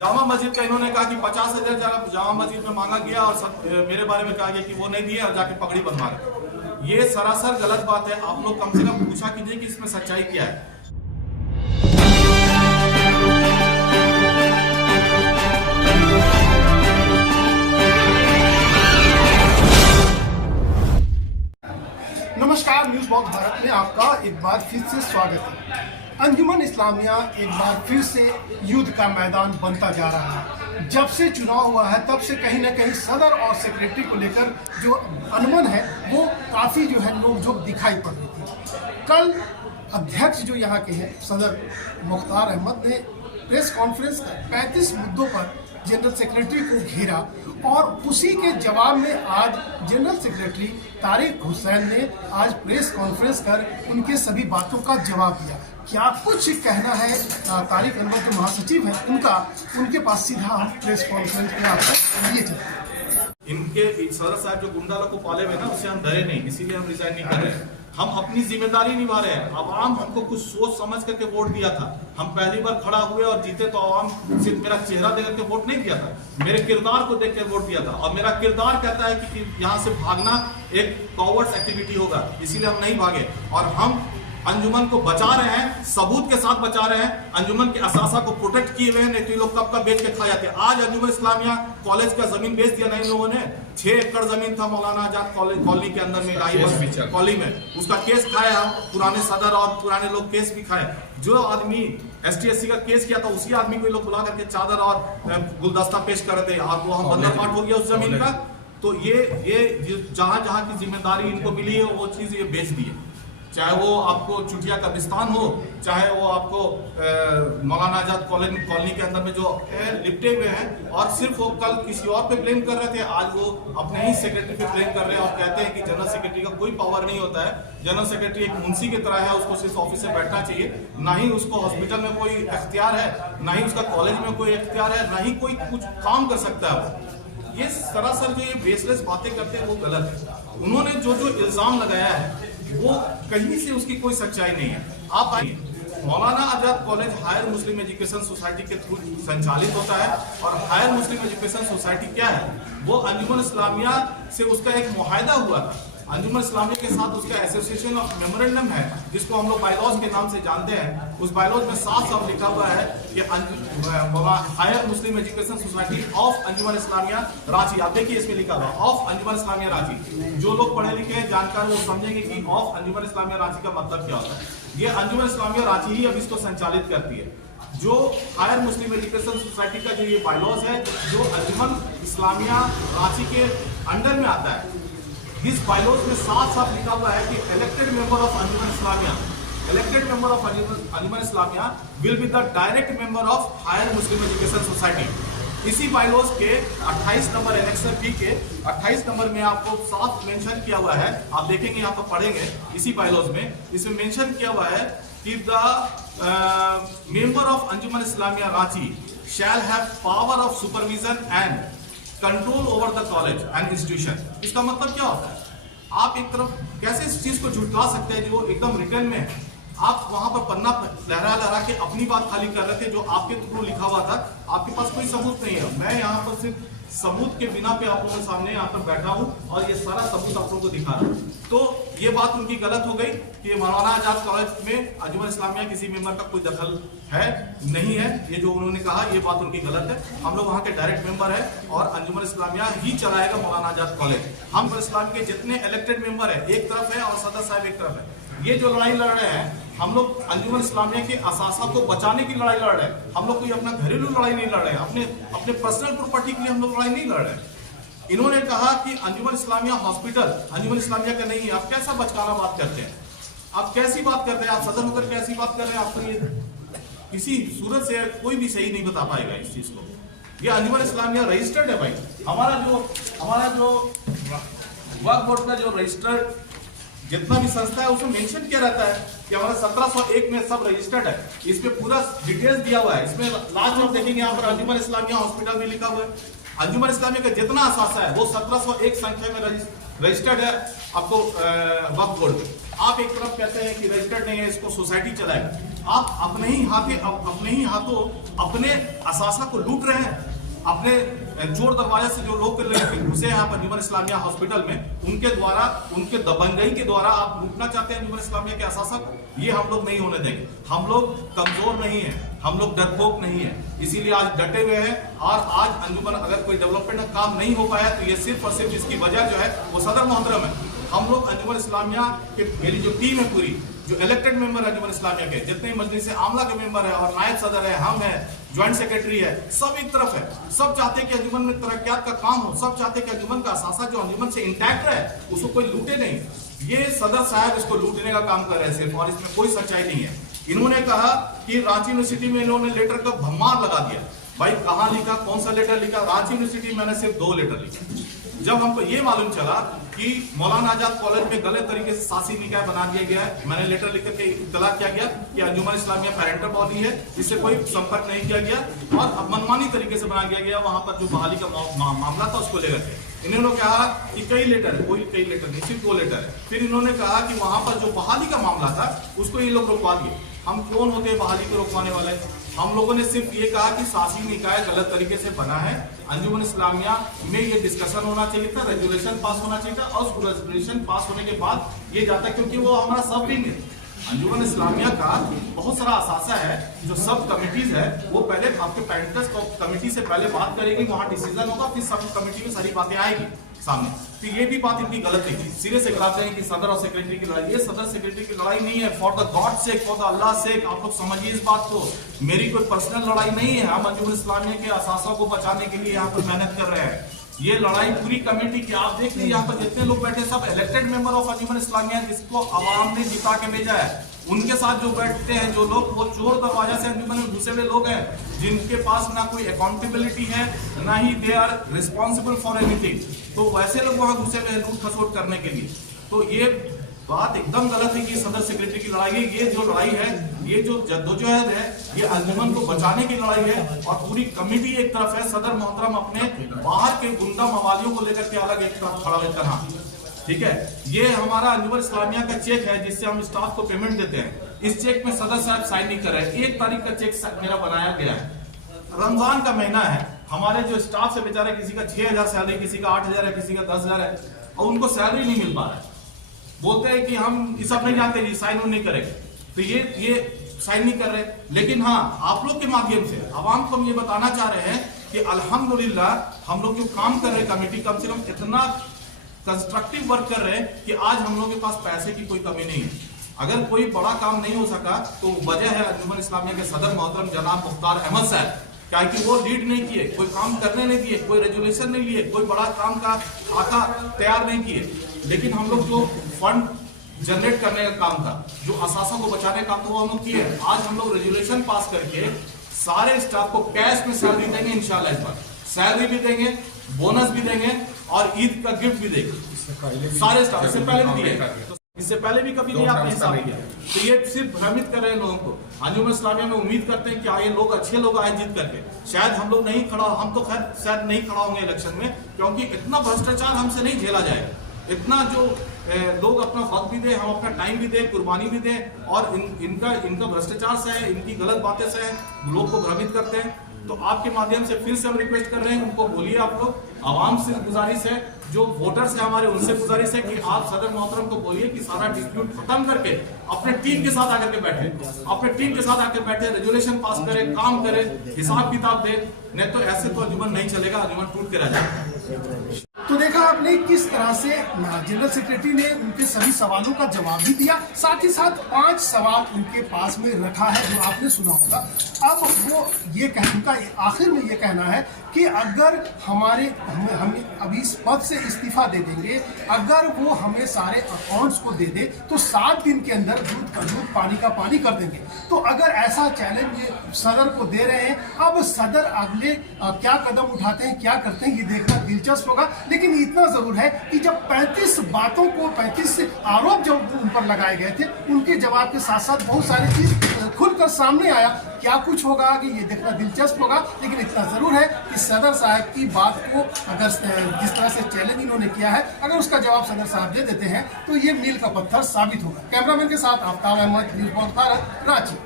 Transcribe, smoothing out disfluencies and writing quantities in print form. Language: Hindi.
जामा मस्जिद का इन्होंने कहा कि 50,000 जामा मस्जिद में मांगा गया और मेरे बारे में कहा गया कि वो नहीं दिए और जाके पगड़ी बनवा रहे। ये सरासर गलत बात है। आप लोग कम से कम पूछा कीजिए कि इसमें सच्चाई क्या है। नमस्कार, न्यूज बॉक्स भारत में आपका एक बार फिर से स्वागत है। अंजुमन इस्लामिया एक बार फिर से युद्ध का मैदान बनता जा रहा है। जब से चुनाव हुआ है तब से कहीं ना कहीं सदर और सेक्रेटरी को लेकर जो अनबन है वो काफ़ी जो है नोकझोंक दिखाई पड़ रही थी। कल अध्यक्ष जो यहाँ के हैं सदर मुख्तार अहमद ने प्रेस कॉन्फ्रेंस कर 35 मुद्दों पर जनरल सेक्रेटरी को घेरा और उसी के जवाब में आज जनरल सेक्रेटरी तारिक हुसैन ने आज प्रेस कॉन्फ्रेंस कर उनके सभी बातों का जवाब दिया। क्या कुछ कहना है तारिक अहमद जो महासचिव हैं उनके पास सीधा हम प्रेस कॉन्फ्रेंस में आपको लिए चलते हैं। इनके सदर साहब जो गुंडा लोग को पाले हुए ना उससे हम डरे नहीं, इसीलिए हम रिजाइन नहीं कर रहे हैं। हम अपनी जिम्मेदारी निभा रहे हैं। आवाम हमको कुछ सोच समझ करके वोट दिया था। हम पहली बार खड़ा हुए और जीते तो आवाम सिर्फ मेरा चेहरा देख करके वोट नहीं दिया था, मेरे किरदार को देख कर वोट दिया था। और मेरा किरदार कहता है कि यहाँ से भागना एक कॉवर्ड्स एक्टिविटी होगा, इसीलिए हम नहीं भागे। और हम अंजुमन को बचा रहे हैं, सबूत के साथ बचा रहे हैं। अंजुमन के असासा को प्रोटेक्ट किए हुए हैं, नहीं तो ये लोग कब बेच के खा जाते। आज अंजुमन इस्लामिया कॉलेज का जमीन बेच दिया ना इन लोगों ने। 6 एकड़ जमीन था मौलाना आजाद कॉलोनी के अंदर में, कॉलोनी में उसका केस खाए हम, पुराने सदर और पुराने लोग केस भी खाए। जो आदमी ST/SC का केस किया था उसी आदमी को लोग बुला करके चादर और गुलदस्ता पेश कर रहे थे और वो हम बंदर पाठ हो गया उस जमीन का। तो ये जहां की जिम्मेदारी इनको मिली है वो चीज ये बेच दी है। चाहे वो आपको चुटिया कब्रिस्तान हो, चाहे वो आपको मौलाना आजाद कॉलोनी के अंदर में जो लिपटे हुए हैं। और सिर्फ वो कल किसी और पे ब्लेम कर रहे थे, आज वो अपने ही सेक्रेटरी पे ब्लेम कर रहे हैं और कहते हैं कि जनरल सेक्रेटरी का कोई पावर नहीं होता है। जनरल सेक्रेटरी एक मुंशी की तरह है, उसको सिर्फ ऑफिस से बैठना चाहिए। ना ही उसको हॉस्पिटल में कोई इख्तियार है, ना ही उसका कॉलेज में कोई इख्तियार है, ना ही कोई कुछ काम कर सकता है। ये सरासर जो ये बेसलेस बातें करते हैं वो गलत है। उन्होंने जो इल्जाम लगाया है वो कहीं से उसकी कोई सच्चाई नहीं है। आप आइए, Maulana Azad college higher Muslim education society के थ्रू संचालित होता है। और हायर मुस्लिम एजुकेशन सोसाइटी क्या है? वो अंजुमन इस्लामिया से उसका एक मुआहदा हुआ था। अंजुमन इस्लामिया के साथ उसका एसोसिएशन ऑफ मेमोरेंडम है, जिसको हम लोग बायलॉज के नाम से जानते हैं। उस बायलॉज में साफ लिखा हुआ है कि higher Muslim education society of Anjuman Islamia Ranchi. आप देखिए इसमें लिखा हुआ ऑफ अंजुमन इस्लामिया रांची। जो लोग पढ़े लिखे जानकार वो समझेंगे कि ऑफ अंजुमन इस्लामिया रांची का मतलब क्या होता है। ये अंजुमन इस्लामिया रांची ही अब इसको संचालित करती है। जो हायर मुस्लिम एजुकेशन सोसाइटी का जो ये बायलॉज है, जो अंजुमन इस्लामिया रांची के अंडर में आता है, इस बायलॉज में साफ लिखा हुआ है कि elected member of Anjuman Islamia will be the direct member of higher Muslim education society. इसी बायलॉज के 28 नंबर एनेक्सर बी के 28 नंबर में आपको साफ मेंशन किया हुआ है। आप देखेंगे, यहाँ पर पढ़ेंगे इसी बायलॉज में, इसमें मेंशन किया हुआ है कि the member of Anjuman Islamia Ranchi shall have power of supervision and control over the college and institution. इसका मतलब क्या होता है? आप एक तरफ कैसे इस चीज को झुठला सकते हैं जो एकदम रिटर्न में है? आप वहां पर पन्ना लहरा के अपनी बात खाली कर रहे थे, जो आपके थ्रू लिखा हुआ था। आपके पास कोई सबूत नहीं है। मैं यहाँ पर सिर्फ सबूत के बिना पे आप लोगों के सामने यहाँ पर बैठा हूँ और ये सारा सबूत आप लोगों को दिखा रहा हूँ। तो ये बात उनकी गलत हो गई कि मौलाना आजाद कॉलेज में अंजुमन इस्लामिया किसी मेंबर का कोई दखल है नहीं है। ये जो उन्होंने कहा ये बात उनकी गलत है। हम लोग वहाँ के डायरेक्ट मेंबर है और अंजुमन इस्लामिया ही चलाएगा मौलाना आजाद कॉलेज। हम इस्लाम के जितने इलेक्टेड मेंबर है एक तरफ है और सदर साहब एक तरफ है। ये जो लड़ाई लड़ रहे हैं, हम लोग अंजुमन इस्लामिया के असासा को बचाने की लड़ाई लड़ रहे हैं। हम लोग कोई अपना घरेलू लड़ाई नहीं लड़ रहे हैं, अपने पर्सनल प्रॉपर्टी के लिए हम लोग लड़ाई नहीं लड़ रहे हैं। इन्होंने कहा कि अंजुमन इस्लामिया हॉस्पिटल अंजुमन इस्लामिया का नहीं है। आप कैसा बचकाना बात करते हैं? आप कैसी बात करते हैं? आप सदर होकर कैसी बात कर रहे हैं? आपको ये किसी सूरत से कोई भी सही नहीं बता पाएगा इस चीज को। ये अंजुमन इस्लामिया रजिस्टर्ड है भाई। हमारा जो वक्फ बोर्ड का जो रजिस्टर्ड जितना भी संस्था है उसमें मेंशन किया रहता है कि हमारा 1701 में सब रजिस्टर्ड है। इसमें पूरा डिटेल्स दिया हुआ है। इसमें लास्ट में देखेंगे यहाँ पर अंजुमन इस्लामिया हॉस्पिटल में लिखा हुआ है। अंजुमन इस्लामिया का जितना असासा है वो 1701 संख्या में रजिस्टर्ड है आपको वक्फ बोर्ड में, आप एक तरफ कहते हैं कि रजिस्टर्ड नहीं है, इसको सोसाइटी चलाएगा। आप अपने ही हाथों अपने असासा को लूट रहे हैं। अपने चोर दरवाजा से जो लोग घुसे हैं आप अंजुमन इस्लामिया हॉस्पिटल में, उनके द्वारा, उनके दबंगई के द्वारा आप लूटना चाहते हैं अंजुमन इस्लामिया के असासा को। ये हम लोग नहीं होने देंगे। हम लोग कमजोर नहीं है, हम लोग डरपोक नहीं है, इसीलिए आज डटे हुए हैं। और आज अंजुमन अगर कोई डेवलपमेंट का काम नहीं हो पाया तो ये सिर्फ और सिर्फ इसकी वजह जो है वो सदर मोहतरम है। हम लोग अंजुमन इस्लामिया के मेरी जो टीम है पूरी, जो इलेक्टेड मेंबर है अंजुमन इस्लामिया के, जितने मजलिस आमला के मेंबर है और नायब सदर है, हम है, ज्वाइंट सेक्रेटरी है, सब एक तरफ है। सब चाहते हैं कि अंजुमन में तरक्यात का काम हो, सब चाहते हैं कि अंजुमन का असासा जो अंजुमन से इंटैक्ट रहे, उसको कोई लूटे नहीं। ये सदर साहब इसको लूटने का काम कर रहे हैं सिर्फ, और इसमें कोई सच्चाई नहीं है। इन्होंने कहा कि रांची यूनिवर्सिटी में इन्होंने लेटर का भम्मार लगा दिया। भाई कहाँ लिखा, कौन सा लेटर लिखा? रांची यूनिवर्सिटी मैंने सिर्फ 2 लेटर लिखे। जब हमको ये मालूम चला कि मौलाना आजाद कॉलेज में गलत तरीके से सासी निकाय बना दिया गया है, मैंने लेटर लिख करके इत्तला किया गया कि अंजुमन इस्लामिया पेरेंटल बॉडी है, इससे कोई संपर्क नहीं किया गया और मनमानी तरीके से बना दिया गया। वहां पर जो बहाली का मामला था उसको लेकर के इन्होंने कहा कि कई लेटर है, कोई कई लेटर नहीं, सिर्फ 2 लेटर है। फिर इन्होंने कहा कि वहां पर जो बहाली का मामला था उसको ये लोग रुकवा दिए। हम कौन होते हैं बहाली को रुकवाने वाले? हम लोगों ने सिर्फ ये कहा कि सासी निकाय गलत तरीके से बना है, अंजुमन इस्लामिया में ये डिस्कशन होना चाहिए था, रेजुलेशन पास होना चाहिए था, और रेजुलेशन पास होने के बाद ये जाता, क्योंकि वो हमारा सब विंग है। अंजुमन इस्लामिया का बहुत सारा असासा है, जो सब कमिटीज है, वो पहले आपके पेरेंटस कमिटी से पहले बात करेगी, वहां डिसीजन होगा, फिर सब कमिटी में सारी बातें आएगी सामने। तो ये भी बात इतनी गलत है, सिरे से गिराते हैं कि सदर और सेक्रेटरी की लड़ाई। ये सदर सेक्रेटरी की लड़ाई नहीं है, for the god sake, for the Allah sake, आप लोग समझिए इस बात को। मेरी कोई पर्सनल लड़ाई नहीं है, हम अंजुमन इस्लामिया के असासा को बचाने के लिए यहाँ पर मेहनत कर रहे हैं। ये लड़ाई पूरी कमेटी की, आप देख लीजिए यहाँ पर जितने लोग बैठे सब elected member of Anjuman Islamia, जिसको आवाम ने जिता के भेजा है। उनके साथ जो बैठते हैं जो लोग, वो चोर दरवाजा से अंजुमन में घुसे हुए लोग हैं, जिनके पास ना कोई अकाउंटेबिलिटी है, ना ही they are responsible for anything. तो वैसे लोग वहां घुसे हुए हैं लूट खसोट करने के लिए। तो ये बात एकदम गलत है कि सदर सेक्रेटरी की लड़ाई है। ये जो लड़ाई है, ये जो जद्दोजहद है, ये अंजुमन को बचाने की लड़ाई है। और पूरी कमेटी एक तरफ है, सदर मोहतरम अपने बाहर के गुंडा मवालियों को लेकर के अलग एक तरफ खड़ा रहकर, हाँ ठीक है। ये हमारा अंजुमन इस्लामिया का चेक है जिससे हम स्टाफ को पेमेंट देते हैं। इस चेक में सदर साहब साइन नहीं कर रहे। 1 तारीख का चेक मेरा बनाया गया है, रमजान का महीना है, हमारे जो स्टाफ से बेचारे किसी का 6000 सैलरी, किसी का 8000 है, किसी का 10000 है, और उनको सैलरी नहीं मिल पा रहा है। बोलते हैं कि हम ये सब नहीं जानते जी, साइन नहीं करेंगे। तो ये साइन नहीं कर रहे। लेकिन हाँ, आप लोग के माध्यम से आवाम को हम ये बताना चाह रहे हैं कि अल्हम्दुलिल्लाह हम लोग जो काम कर रहे हैं, कमेटी कम से कम इतना कंस्ट्रक्टिव वर्क कर रहे हैं कि आज हम लोगों के पास पैसे की कोई कमी नहीं है। अगर कोई बड़ा काम नहीं हो सका तो वजह है अंजुमन इस्लामिया के सदर मोहतरम जनाब मुख्तार अहमद साहब, क्या कि वो लीड नहीं किए, कोई काम करने नहीं दिए, कोई रेजुलेशन नहीं लिए, कोई बड़ा काम का खाका तैयार नहीं किए। लेकिन हम लोग जो फंड जनरेट करने का काम था, जो असासा को बचाने का काम था, वो हम लोग किए। आज हम लोग रेजुलेशन पास करके सारे स्टाफ को कैश में सैलरी देंगे इंशाल्लाह। इस बार सैलरी भी देंगे, बोनस भी देंगे और ईद का गिफ्ट भी देंगे सारे स्टाफ। इससे पहले भी दिए, इससे पहले भी कभी नहीं आपने हिसाब किया। तो ये सिर्फ भ्रमित कर रहे हैं लोगों को। अंजुमन इस्लामिया में उम्मीद करते हैं कि ये लोग अच्छे लोग आए जीत करके। शायद हम लोग नहीं खड़ा, हम तो खैर शायद नहीं खड़ा होंगे इलेक्शन में, क्योंकि इतना भ्रष्टाचार हमसे नहीं झेला जाएगा। इतना जो लोग अपना वक्त भी दे, हम अपना टाइम भी दे, कुर्बानी भी दे, और इनका भ्रष्टाचार से है, इनकी गलत बातें से है, लोग को भ्रमित करते हैं। तो आपके माध्यम से फिर से हम रिक्वेस्ट कर रहे हैं, उनको बोलिए आप लोग, आवाम से गुजारिश है, जो वोटर्स है हमारे, उनसे गुजारिश है कि आप सदर मोहतरम को बोलिए कि सारा डिस्प्यूट खत्म करके अपने टीम के साथ आकर के बैठे, अपने टीम के साथ आकर बैठे, रेजुलेशन पास करे, काम करे, हिसाब किताब दे। नहीं तो ऐसे तो अंजुमन नहीं चलेगा, अंजुमन टूट के रह जाएगा। तो देखा आपने किस तरह से जनरल सेक्रेटरी ने उनके सभी सवालों का जवाब भी दिया, साथ ही साथ 5 सवाल उनके पास में रखा है जो आपने सुना होगा। अब वो ये उनका आखिर में ये कहना है कि अगर हम अभी इस पद से इस्तीफा दे देंगे, अगर वो हमें सारे अकाउंट्स को दे दे तो 7 दिन के अंदर दूध का दूध पानी का पानी कर देंगे। तो अगर ऐसा चैलेंज ये सदर को दे रहे हैं, अब सदर अगले क्या कदम उठाते हैं, क्या करते हैं, ये देखना दिलचस्प होगा। लेकिन इतना जरूर है कि जब 35 बातों को 35 आरोप जब उन पर लगाए गए थे, उनके जवाब के साथ साथ बहुत सारी चीज खुलकर सामने आया। क्या कुछ होगा कि ये देखना दिलचस्प होगा, लेकिन इतना जरूर है कि सदर साहब की बात को अगर जिस तरह से चैलेंज इन्होंने किया है, अगर उसका जवाब सदर साहब दे देते हैं तो ये मील का पत्थर साबित होगा। कैमरामैन के साथ आफ्ताब अहमद, न्यूज़ बॉक्स भारत, रांची।